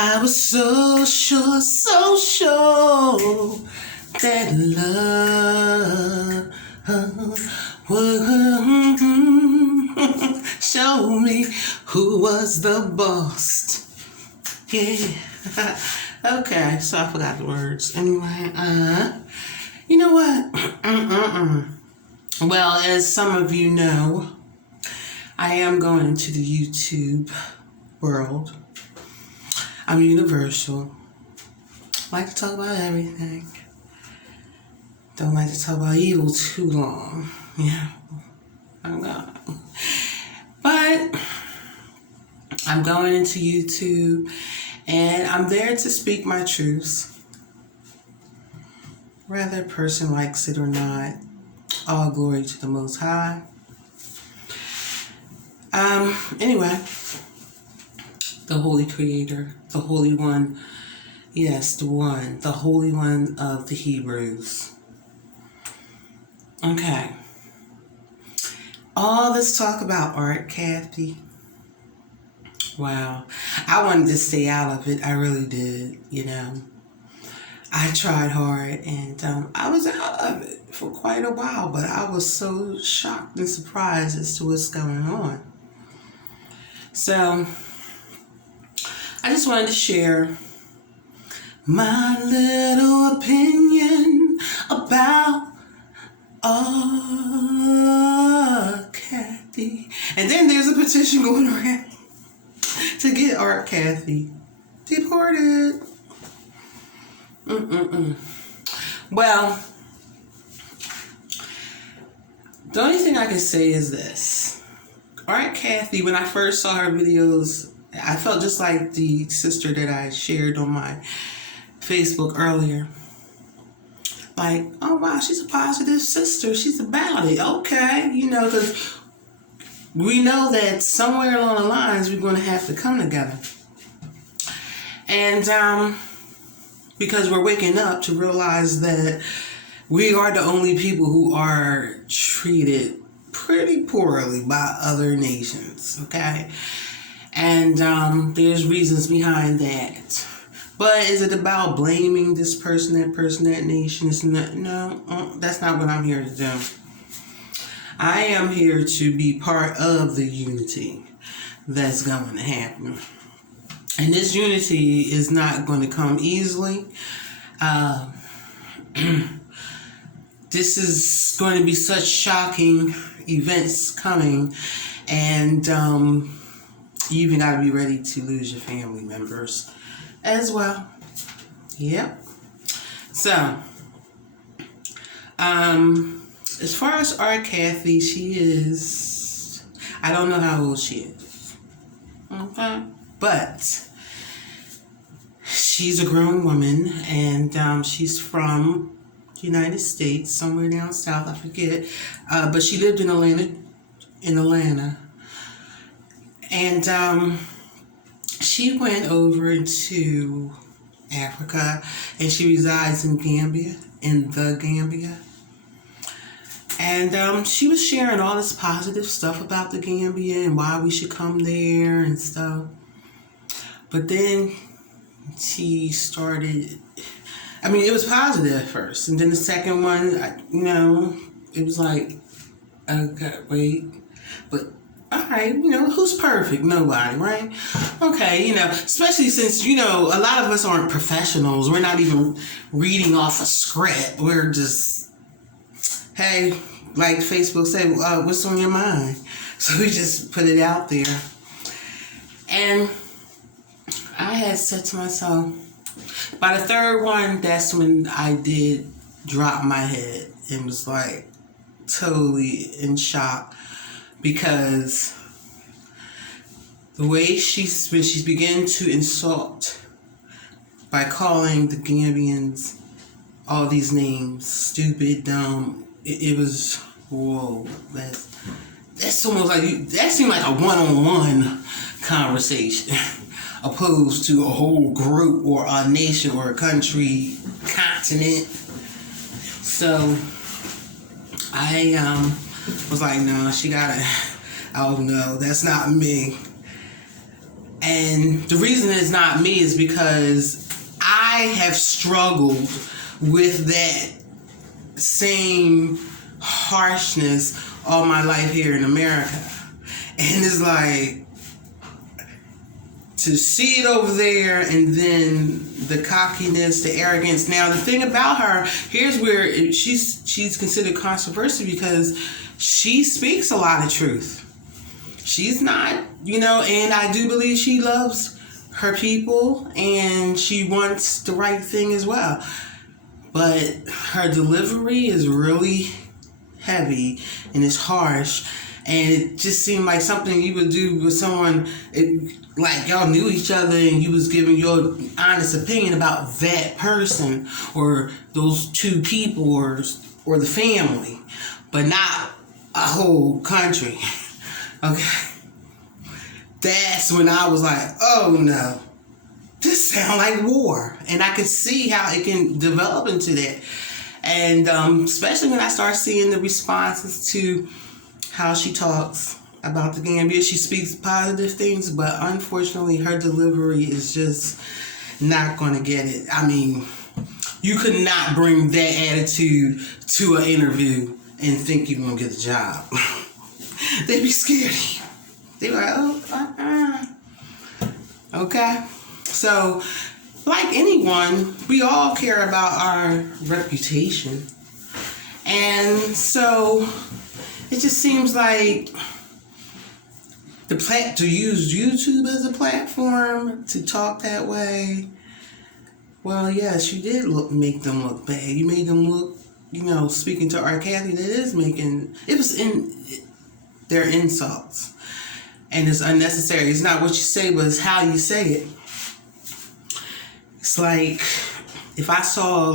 I was so sure that love would show me who was the boss. Yeah. Okay, so I forgot the words. Anyway, you know what? Well, as some of you know, I am going into the YouTube world. I'm universal. Like to talk about everything. Don't like to talk about evil too long. Yeah. I'm God. But I'm going into YouTube and I'm there to speak my truths. Whether a person likes it or not, all glory to the Most High. Anyway, the Holy Creator, the Holy One, yes, the One, the Holy One of the Hebrews. Okay. All this talk about art, Cathey. Wow. I wanted to stay out of it. I really did, you know. I tried hard and I was out of it for quite a while, but I was so shocked and surprised as to what's going on. So, I just wanted to share my little opinion about Art Cathey. And then there's a petition going around to get Art Cathey deported. Well, the only thing I can say is this. Art Cathey, when I first saw her videos, I felt just like the sister that I shared on my Facebook earlier. Like, oh wow, she's a positive sister. She's about it. Okay, you know, because we know that somewhere along the lines we're going to have to come together. And because we're waking up to realize that we are the only people who are treated pretty poorly by other nations, okay? And there's reasons behind that. But is it about blaming this person, that nation? No, that's not what I'm here to do. I am here to be part of the unity that's going to happen. And this unity is not going to come easily. This is going to be such shocking events coming. And you even got to be ready to lose your family members as well. Yep. So, as far as Art Cathey, she is, I don't know how old she is. Okay. But she's a grown woman, and she's from the United States, somewhere down south, I forget. But she lived in Atlanta. And she went over to Africa, and she resides in Gambia, And she was sharing all this positive stuff about the Gambia and why we should come there and stuff. But then she started, I mean, it was positive at first. And then the second one, it was like, okay, wait. But, all right, who's perfect? Nobody, right? Okay, especially since, a lot of us aren't professionals. We're not even reading off a script. We're just, hey, like Facebook said, what's on your mind? So we just put it out there. And I had said to myself, by the third one, that's when I did drop my head and was like totally in shock, because the way when she's beginning to insult by calling the Gambians all these names, stupid, dumb, it was, whoa, that's almost like, that seemed like a one-on-one conversation. Opposed to a whole group or a nation or a country, continent. So I was like, no, she gotta, oh no, that's not me. And the reason it's not me is because I have struggled with that same harshness all my life here in America. And it's like, to see it over there, and then the cockiness, the arrogance. Now, the thing about her, here's where she's considered controversial, because she speaks a lot of truth. She's not, and I do believe she loves her people, and she wants the right thing as well. But her delivery is really heavy, and it's harsh, and it just seemed like something you would do with someone, like y'all knew each other and you was giving your honest opinion about that person or those two people or the family, but not a whole country. Okay. That's when I was like, oh no, this sounds like war. And I could see how it can develop into that. And especially when I start seeing the responses to how she talks about the Gambia. She speaks positive things, but unfortunately her delivery is just not going to get it. I mean, you could not bring that attitude to an interview and think you're going to get the job. They'd be scared. They're like, Okay. So, like anyone, we all care about our reputation. And so, it just seems like to use YouTube as a platform to talk that way. Well, yes, you did make them look bad. You made them look, speaking to our Cathey, that is it was in their insults. And it's unnecessary. It's not what you say, but it's how you say it. It's like, if I saw,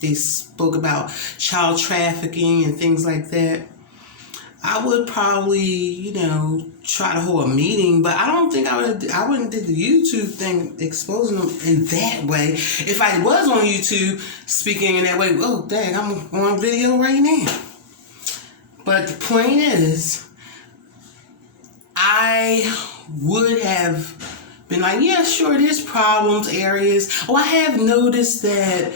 they spoke about child trafficking and things like that, I would probably, try to hold a meeting, but I don't think I wouldn't do the YouTube thing, exposing them in that way. If I was on YouTube speaking in that way, oh, dang, I'm on video right now. But the point is, I would have been like, yeah, sure, there's problems, areas. Oh, I have noticed that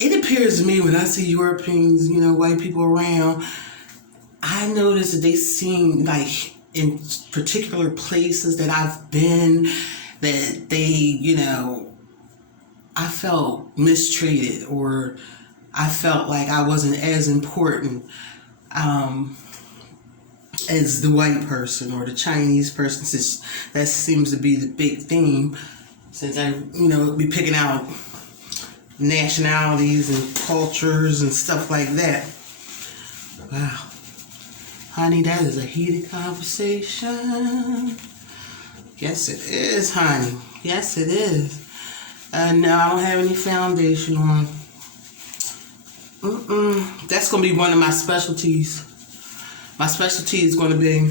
it appears to me when I see Europeans, white people around, I noticed that they seem like in particular places that I've been, that they, I felt mistreated, or I felt like I wasn't as important as the white person or the Chinese person, since that seems to be the big theme, since I, be picking out nationalities and cultures and stuff like that. Wow. Honey, that is a heated conversation. Yes, it is, honey. Yes, it is. No, I don't have any foundation on. That's going to be one of my specialties. My specialty is going to be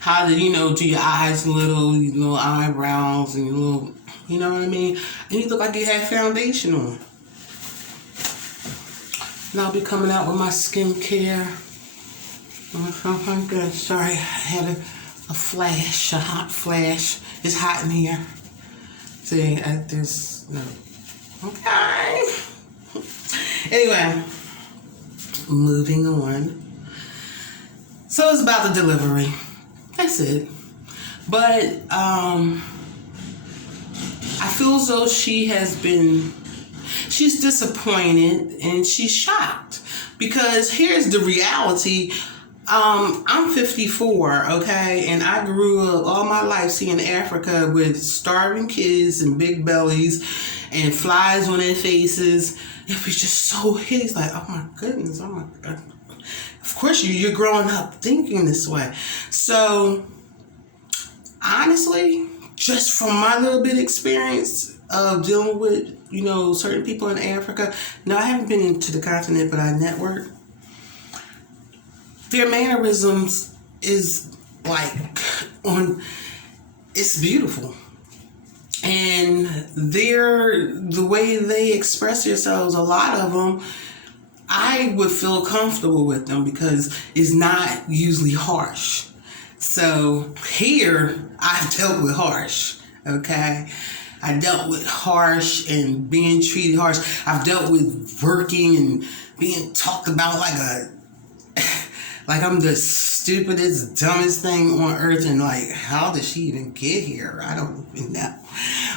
how to, do your eyes your little eyebrows and your little, you know what I mean? And you look like you have foundation on. And I'll be coming out with my skincare. Good. Sorry, I had a flash, a hot flash. It's hot in here. See, there's no. Okay. Anyway, moving on. So it's about the delivery. That's it. But I feel as though she's disappointed and she's shocked, because here's the reality. I'm 54, okay, and I grew up all my life seeing Africa with starving kids and big bellies and flies on their faces. It was just so hideous, like, oh my goodness, oh my God. Of course, you're growing up thinking this way. So, honestly, just from my little bit of experience of dealing with, certain people in Africa, no, I haven't been into the continent, but I network. Their mannerisms is it's beautiful. And the way they express themselves, a lot of them, I would feel comfortable with them because it's not usually harsh. So here, I've dealt with harsh, okay? I dealt with harsh and being treated harsh. I've dealt with working and being talked about like I'm the stupidest, dumbest thing on earth, and like, how did she even get here? I don't even know.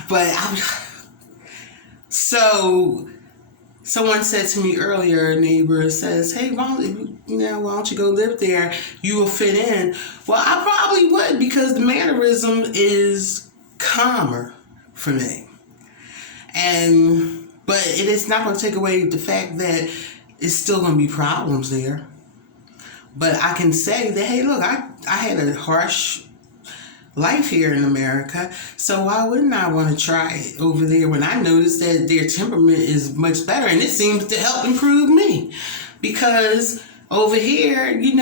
But so someone said to me earlier, a neighbor says, hey, why don't you go live there? You will fit in. Well, I probably would, because the mannerism is calmer for me. But it is not going to take away the fact that it's still going to be problems there. But I can say that, hey, look, I had a harsh life here in America, so why wouldn't I want to try it over there when I noticed that their temperament is much better, and it seems to help improve me? Because over here, you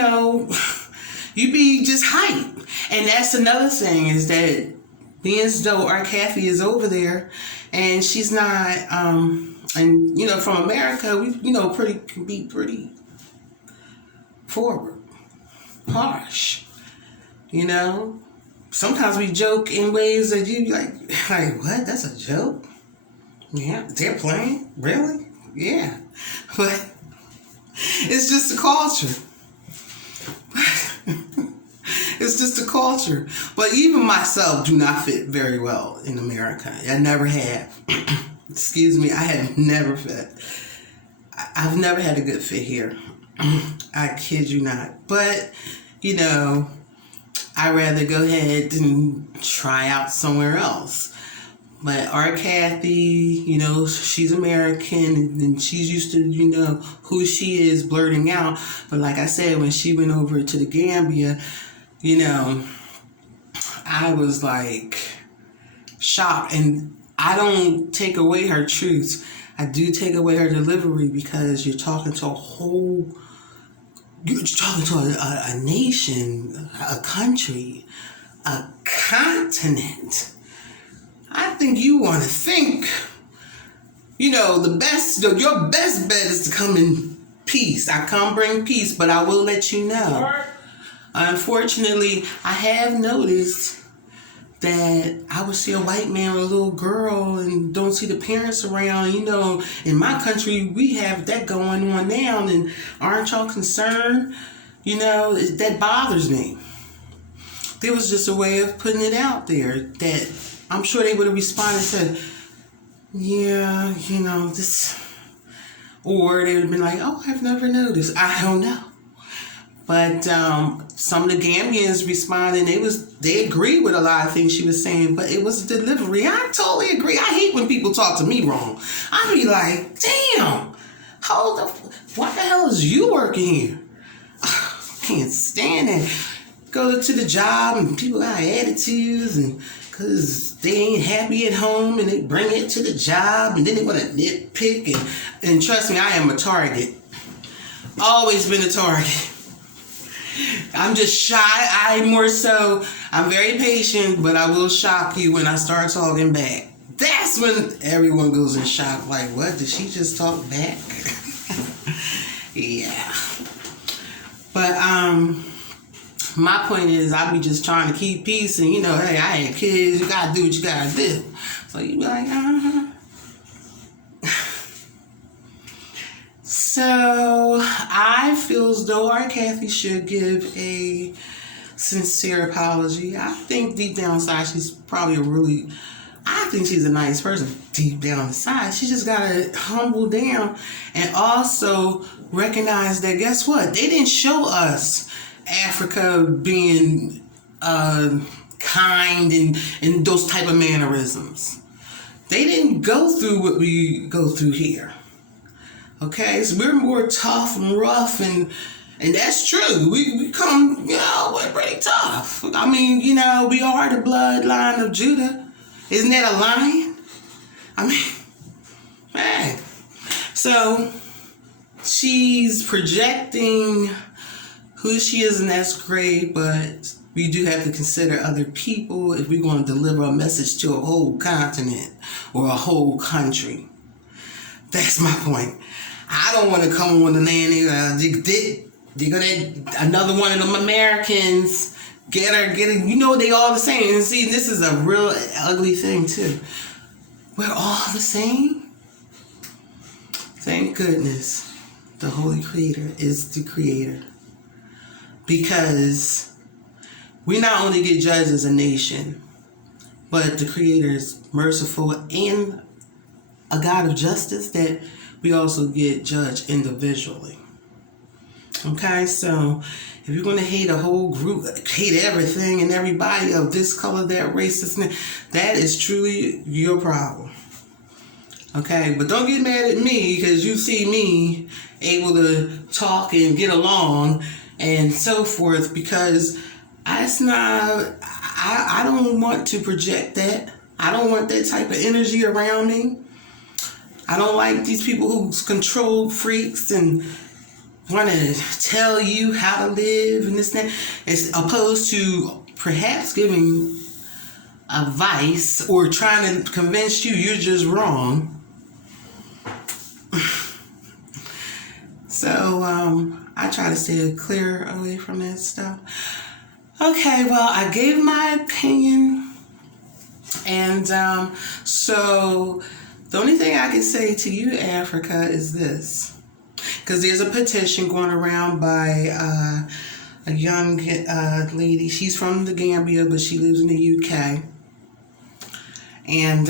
be just hype. And that's another thing, is that being as though our Cathey is over there and she's not, and from America, we can be pretty forward, harsh, Sometimes we joke in ways that you like, what? That's a joke? Yeah, they're playing? Really? Yeah. But it's just a culture. It's just a culture. But even myself do not fit very well in America. I never have. Excuse me, I have never fit. I've never had a good fit here. I kid you not. But, I'd rather go ahead and try out somewhere else. But our Cathey, she's American, and she's used to, who she is blurting out. But like I said, when she went over to the Gambia, I was like shocked. And I don't take away her truth. I do take away her delivery, because you're talking to a nation, a country, a continent. I think you want to think, your best bet is to come in peace. I come bring peace, but I will let you know. Unfortunately, I have noticed that I would see a white man with a little girl and don't see the parents around. In my country, we have that going on now, and aren't y'all concerned? That bothers me. There was just a way of putting it out there that I'm sure they would have responded and said, yeah, this, or they would have been like, oh, I've never noticed. I don't know. But some of the Gambians responded, they agree with a lot of things she was saying, but it was delivery. I totally agree. I hate when people talk to me wrong. I be like, damn, what the hell is you working here? Can't stand it. Go to the job and people got attitudes, and because they ain't happy at home and they bring it to the job, and then they want to nitpick, and trust me, I am a target. Always been a target. I'm just shy. I'm very patient, but I will shock you when I start talking back. That's when everyone goes in shock, like, what, did she just talk back? Yeah. But my point is, I be just trying to keep peace, and hey, I had kids, you gotta do what you gotta do. So you be like, So I feel as though our Cathey should give a sincere apology. I think deep down inside she's probably I think she's a nice person deep down inside. She just gotta humble down and also recognize that, guess what? They didn't show us Africa being kind and those type of mannerisms. They didn't go through what we go through here. Okay, so we're more tough and rough, and that's true. We come, we're pretty tough. I mean, we are the bloodline of Judah. Isn't that a lion? I mean, man. So she's projecting who she is, and that's great, but we do have to consider other people if we're going to deliver a message to a whole continent or a whole country. That's my point. I don't want to come on the land another one of them Americans get her, you know, they all the same. And see, this is a real ugly thing too. We're all the same. Thank goodness the Holy Creator is the creator. Because we not only get judged as a nation, but the Creator is merciful and a God of justice that we also get judged individually. Okay, so if you're going to hate a whole group, hate everything and everybody of this color, that race, that is truly your problem. Okay, but don't get mad at me because you see me able to talk and get along and so forth, because that's not, I don't want to project that. I don't want that type of energy around me. I don't like these people who's control freaks and want to tell you how to live and this and that, as opposed to perhaps giving advice or trying to convince you you're just wrong. So I try to stay clear away from that stuff. Okay, well, I gave my opinion, and so the only thing I can say to you, Africa, is this. Because there's a petition going around by a young lady. She's from the Gambia, but she lives in the UK. And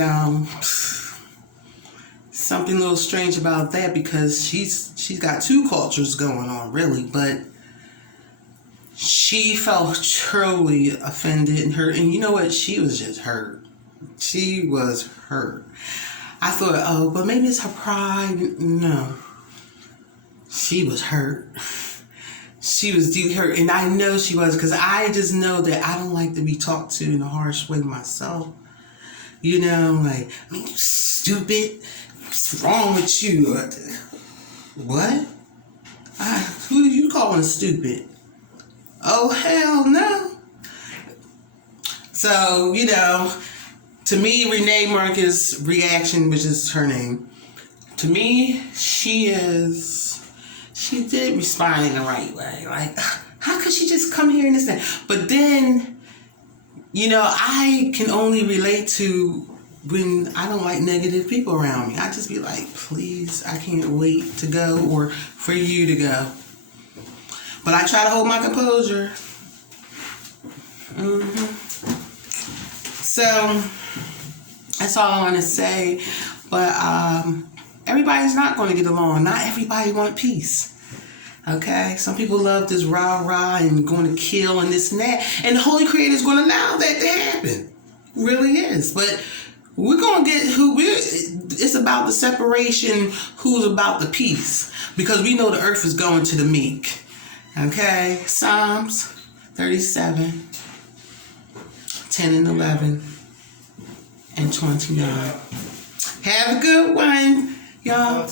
something a little strange about that, because she's got two cultures going on, really. But she felt truly offended and hurt. And you know what? She was just hurt. She was hurt. I thought, oh, but maybe it's her pride. No. She was hurt. She was deeply hurt. And I know she was, because I just know that I don't like to be talked to in a harsh way myself. You know, like, I mean, you stupid. What's wrong with you? What? Who are you calling stupid? Oh, hell no. So, you know, to me, Renee Marcus' reaction, which is her name, to me, she did respond in the right way. Like, how could she just come here and this and that? But then, you know, I can only relate to when I don't like negative people around me. I just be like, please, I can't wait to go or for you to go. But I try to hold my composure. So that's all I want to say. But everybody's not going to get along. Not everybody wants peace. Okay? Some people love this rah-rah and going to kill and this and that. And the Holy Creator is going to allow that to happen. Really is. But we're going to get it's about the separation, who's about the peace. Because we know the earth is going to the meek. Okay? Psalms 37, 10 and 11, and 29. Have a good one, y'all.